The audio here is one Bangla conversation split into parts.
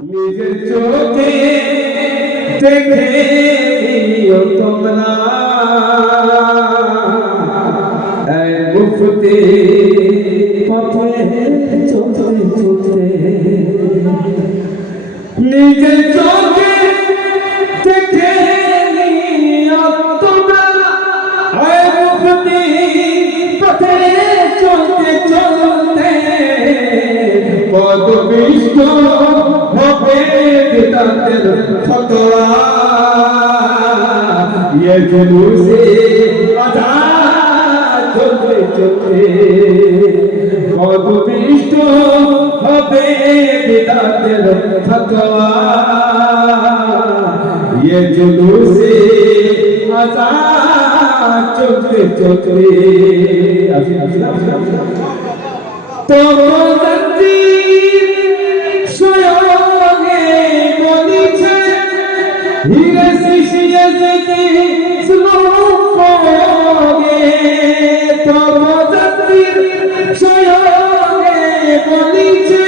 নিজের চোখে দেখে নিও তোমরা এই মুফতি পথে চলতে চলতে নিজের চোখে দেখে নিও তোমরা এই মুফতি পথে চলতে চলতে পদবিষ্ট হবে বিদাতের ফতোয়া ये जुलूसे आजाद চলতে চলতে পদবিষ্ট হবে বিদাতের ফতোয়া ये जुलूसे आजाद চলতে চলতে তোমাদের সয়নে বলিছে হিরে শিশিয়ে যেতে শ্লোকে তোমাদের সয়নে বলিছে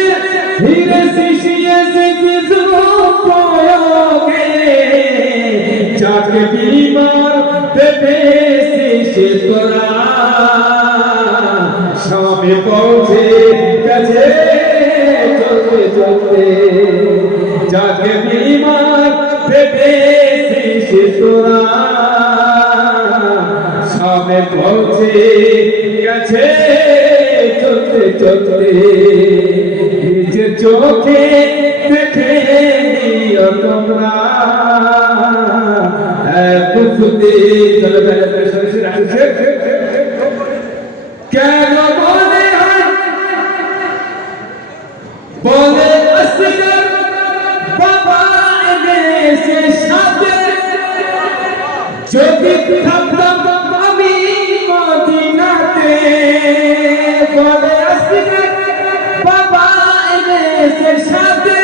হিরে শিশিয়ে যেতে শ্লোকে যাকে বিমার পেপে সে তোরা সামনে পৌঁছে গেছে চলতে চলতে যাকে বিমার পেপে সে তোরা সামনে পৌঁছে গেছে চলতে চলতে নিজের চোখে দেখে নিও তোমরা মুফতি কেন বলে বলে আসগর বাবা এসে সাথে যদি থাকতাম আমি মদিনাতে বলে আসগর বাবা এসে সাথে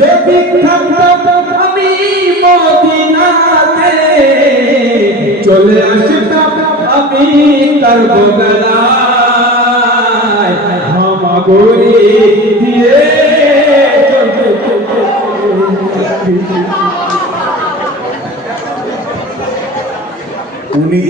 যদি থাকতাম আমি মদিনাতে চলে আসতাম আমি কারবালায় হামাগুড়ি দিয়ে উনি